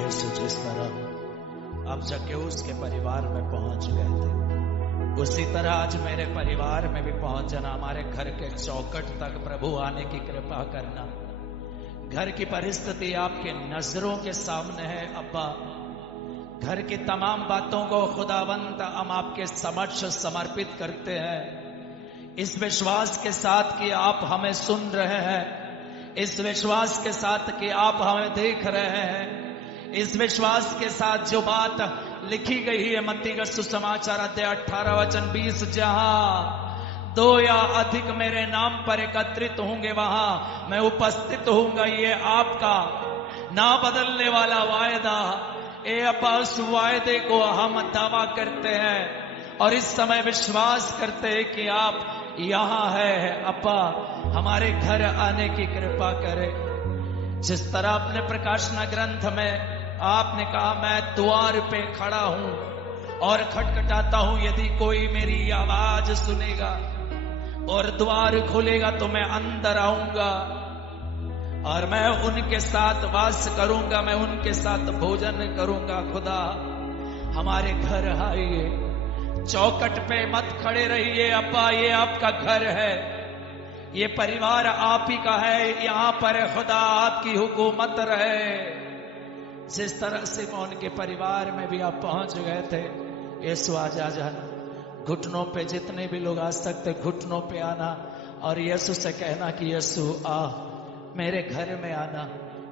यीशु जिस तरह अब जक्कैऊस के परिवार में पहुंच गए थे, उसी तरह आज मेरे परिवार में भी पहुंच जाना। हमारे घर के चौखट तक प्रभु आने की कृपा करना। घर की परिस्थिति आपके नजरों के सामने है अब्बा। घर की तमाम बातों को खुदावंद हम आपके समक्ष समर्पित करते हैं, इस विश्वास के साथ कि आप हमें सुन रहे हैं, इस विश्वास के साथ कि आप हमें देख रहे हैं, इस विश्वास के साथ जो बात लिखी गई है मत्ती का सुसमाचार अध्याय 18 वचन 20, जहां 2 या अधिक मेरे नाम पर एकत्रित होंगे वहां मैं उपस्थित होऊंगा। ये आपका ना बदलने वाला वायदा, ए अब्बा उस वायदे को हम दावा करते हैं और इस समय विश्वास करते हैं कि आप यहां है। अब्बा हमारे घर आने की कृपा करे। जिस तरह अपने प्रकाशना ग्रंथ में आपने कहा मैं द्वार पे खड़ा हूं और खटखटाता हूं, यदि कोई मेरी आवाज सुनेगा और द्वार खोलेगा तो मैं अंदर आऊंगा और मैं उनके साथ वास करूंगा, मैं उनके साथ भोजन करूंगा। खुदा हमारे घर आइए, चौखट पे मत खड़े रहिए अब्बा, ये आपका घर है, ये परिवार आप ही का है, यहां पर खुदा आपकी हुकूमत रहे। जिस तरह से उनके परिवार में भी आप पहुंच गए थे, यीशु आज आ जाना। घुटनों पे जितने भी लोग आ सकते घुटनों पे आना और यीशु से कहना कि यीशु आ मेरे घर में आना।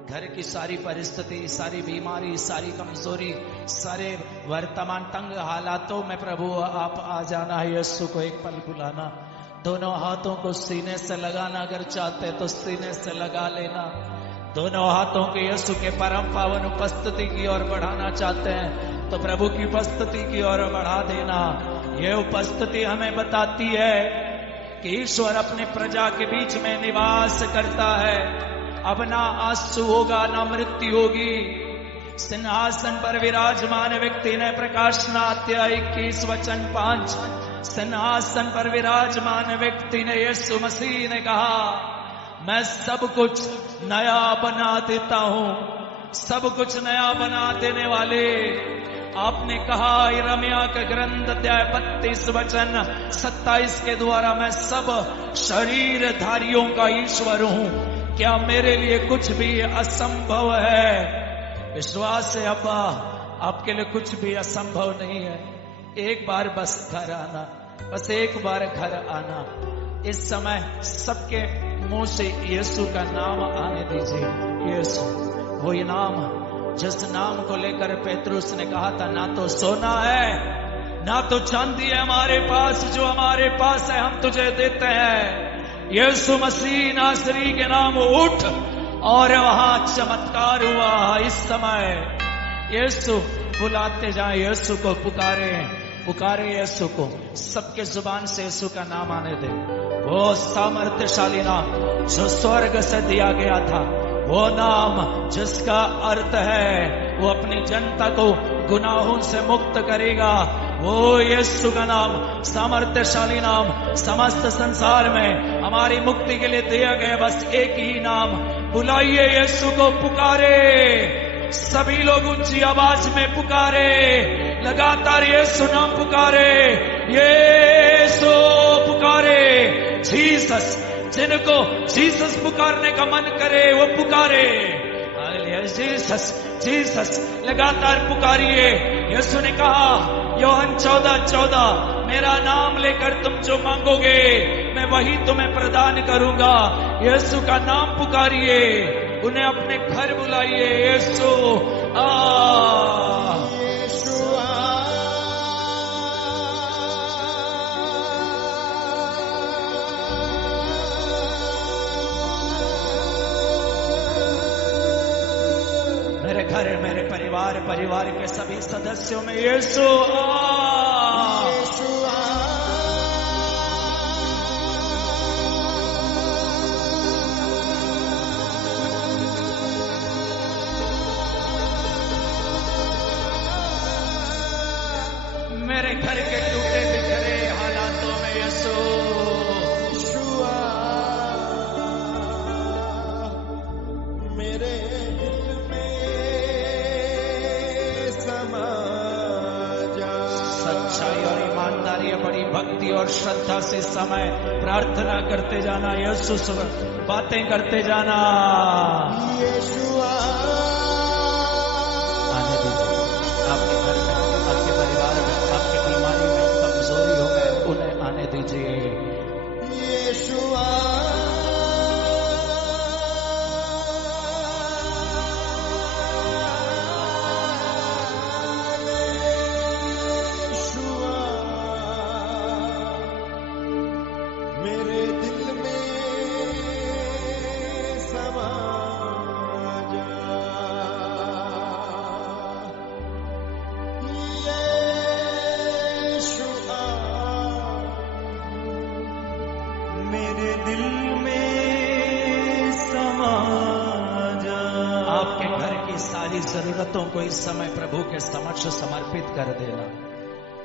घर की सारी परिस्थिति, सारी बीमारी, सारी कमजोरी, सारे वर्तमान तंग हालातों में प्रभु आप आ जाना। यीशु को एक पल बुलाना, दोनों हाथों को सीने से लगाना, अगर चाहते तो सीने से लगा लेना। दोनों हाथों के यीशु के परम पावन उपस्थिति की ओर बढ़ाना चाहते हैं तो प्रभु की उपस्थिति की ओर बढ़ा देना। यह उपस्थिति हमें बताती है कि ईश्वर अपने प्रजा के बीच में निवास करता है। अब ना आंसू होगा ना मृत्यु होगी। सिंहासन पर विराजमान व्यक्ति ने प्रकाशना अध्याय 21 वचन 5, सिंहासन पर विराजमान व्यक्ति ने यीशु मसीह ने कहा मैं सब कुछ नया बना देता हूं। सब कुछ नया बना देने वाले आपने कहा यिर्मयाह का ग्रंथ अध्याय 32 वचन 27 के द्वारा मैं सब शरीरधारियों का ईश्वर हूं। क्या मेरे लिए कुछ भी असंभव है? विश्वास है अब्बा आपके लिए कुछ भी असंभव नहीं है। एक बार बस घर आना, बस एक बार घर आना। इस समय सबके मुंह से यीशु का नाम आने दीजिए। यीशु वही नाम जिस नाम को लेकर पेतरुस ने कहा था ना तो सोना है ना तो चांदी है हमारे पास, जो हमारे पास है हम तुझे देते हैं। यीशु मसीह नासरी के नाम उठ और वहां चमत्कार हुआ। इस समय यीशु बुलाते जाए, यीशु को पुकारे, पुकारे यीशु को। सबके जुबान से यीशु का नाम आने दे। वो सामर्थ्यशाली नाम जो स्वर्ग से दिया गया था, वो नाम जिसका अर्थ है वो अपनी जनता को गुनाहों से मुक्त करेगा। वो यीशु का नाम, सामर्थ्यशाली नाम, समस्त संसार में हमारी मुक्ति के लिए दिया गया बस एक ही नाम। बुलाइए यीशु को, पुकारे। सभी लोग ऊंची आवाज में पुकारे, लगातार यीशु नाम पुकारे, यीशु पुकारे। जीसस, जिनको जीसस पुकारने का मन करे वो पुकारे। जीसस, जीसस लगातार पुकारिए। यीशु ने कहा यूहन्ना 14:14 मेरा नाम लेकर तुम जो मांगोगे मैं वही तुम्हें प्रदान करूंगा। यीशु का नाम पुकारिए, उन्हें अपने घर बुलाइए। यीशु मेरे घर, मेरे परिवार, परिवार के सभी सदस्यों में यीशु मेरे घर के टूटे बिखरे हालातों में यीशु मेरे दिल में भक्ति और श्रद्धा से समय प्रार्थना करते जाना, यीशु से बातें करते जाना। आने दीजिए आपके घर में, आपके परिवार में, आपके बीमारी में, कमजोरियों में, उन्हें आने दीजिए। मेरे दिल में समा जा, यीशुआ मेरे दिल में समा जा। आपके घर की सारी जरूरतों को इस समय प्रभु के समक्ष समर्पित कर देना।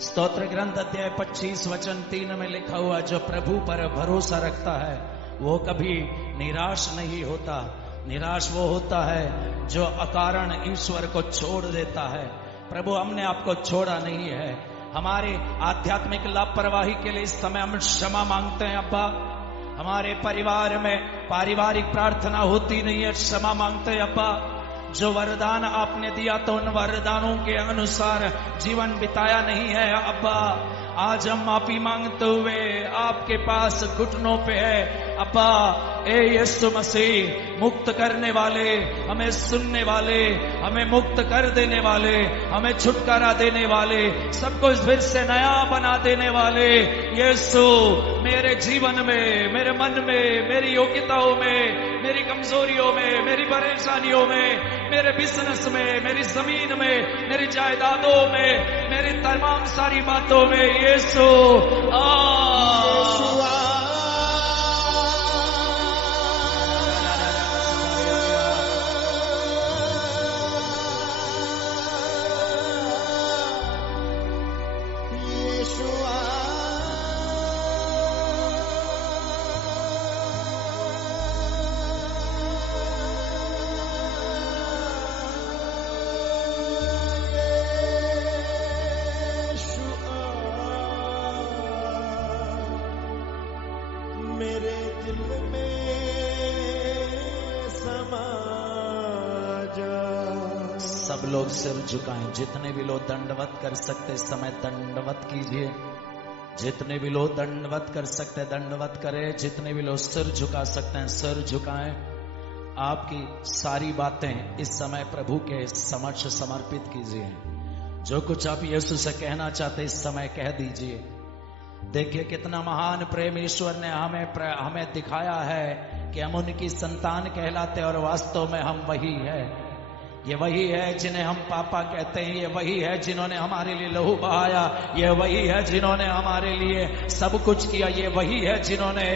स्तोत्र ग्रंथ अध्याय 25 वचन 3 में लिखा हुआ, जो प्रभु पर भरोसा रखता है वो कभी निराश नहीं होता। निराश वो होता है जो अकारण ईश्वर को छोड़ देता है। प्रभु हमने आपको छोड़ा नहीं है। हमारे आध्यात्मिक लापरवाही के लिए इस समय हम क्षमा मांगते हैं अब्बा। हमारे परिवार में पारिवारिक प्रार्थना होती नहीं है, क्षमा मांगते हैं अब्बा। जो वरदान आपने दिया तो उन वरदानों के अनुसार जीवन बिताया नहीं है अब्बा। आज हम माफी मांगते हुए आपके पास घुटनों पे है अब्बा। ए यीशु मसीह, मुक्त करने वाले, हमें सुनने वाले, हमें मुक्त कर देने वाले, हमें छुटकारा देने वाले, सबको फिर से नया बना देने वाले यीशु, मेरे जीवन में, मेरे मन में, मेरी योग्यताओं में, मेरी कमजोरियों में, मेरी परेशानियों में, मेरे बिजनेस में, मेरी जमीन में, मेरी जायदादों में, मेरी तमाम सारी बातों में यीशु मेरे दिल में समा जा। सब लोग सिर झुकाएं। जितने भी लोग दंडवत कर सकते इस समय दंडवत कीजिए। जितने भी लोग दंडवत कर सकते दंडवत करें। जितने भी लोग सिर झुका सकते हैं सिर झुकाएं। आपकी सारी बातें इस समय प्रभु के समक्ष समर्पित कीजिए। जो कुछ आप यीशु से कहना चाहते इस समय कह दीजिए। देखिए कितना महान प्रेम ईश्वर ने हमें दिखाया है कि हम उनकी संतान कहलाते और वास्तव में हम वही है। ये वही है जिन्हें हम पापा कहते हैं। ये वही है जिन्होंने हमारे लिए लहू बहाया। ये वही है जिन्होंने हमारे लिए सब कुछ किया। ये वही है जिन्होंने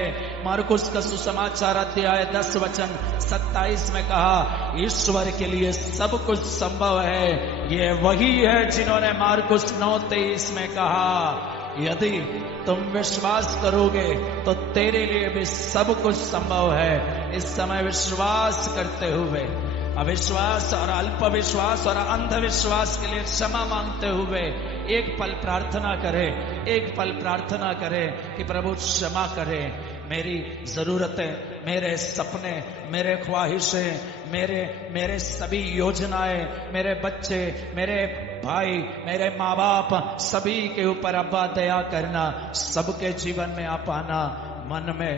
मार्कुस का सुसमाचार अध्याय 10 वचन 27 में कहा ईश्वर के लिए सब कुछ संभव है। ये वही है जिन्होंने मार्कुस 9:23 में कहा यदि तुम विश्वास करोगे तो तेरे लिए भी सब कुछ संभव है। इस समय विश्वास करते हुए अविश्वास और अल्प विश्वास और अंधविश्वास के लिए क्षमा मांगते हुए एक पल प्रार्थना करें। एक पल प्रार्थना करें कि प्रभु क्षमा करें। मेरी जरूरतें, मेरे सपने, मेरे ख्वाहिशें, मेरे सभी योजनाएं, मेरे बच्चे, मेरे भाई, मेरे माँ बाप, सभी के ऊपर अब्बा दया करना। सबके जीवन में आप आना। मन में,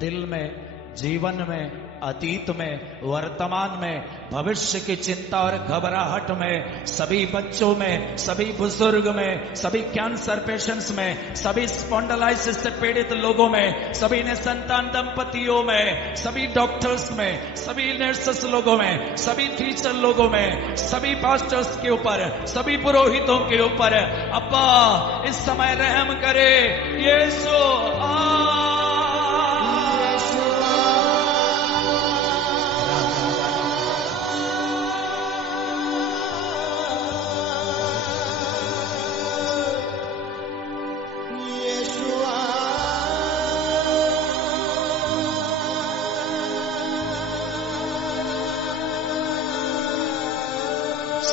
दिल में, जीवन में, अतीत में, वर्तमान में, भविष्य की चिंता और घबराहट में, सभी बच्चों में, सभी बुजुर्ग में, सभी कैंसर पेशेंट्स में, सभी स्पॉन्डिलाइटिस से पीड़ित लोगों में, सभी निसंतान दंपतियों में, सभी डॉक्टर्स में, सभी नर्सेस लोगों में, सभी टीचर लोगों में, सभी पास्टर्स के ऊपर, सभी पुरोहितों के ऊपर अब्बा इस समय रहम करे यीशु।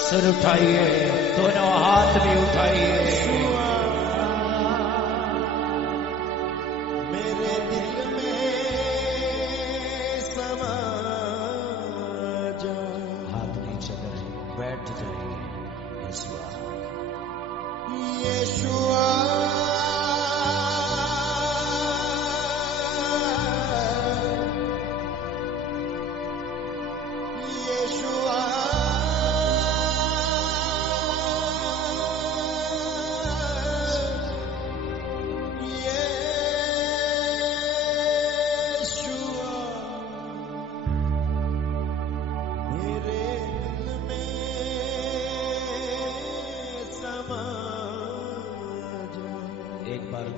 सिर उठाइए, दोनों हाथ भी उठाइए।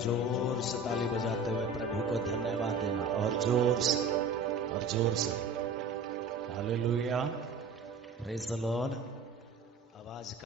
जोर से ताली बजाते हुए प्रभु को धन्यवाद देना, और जोर से, और जोर से। Hallelujah, praise the Lord.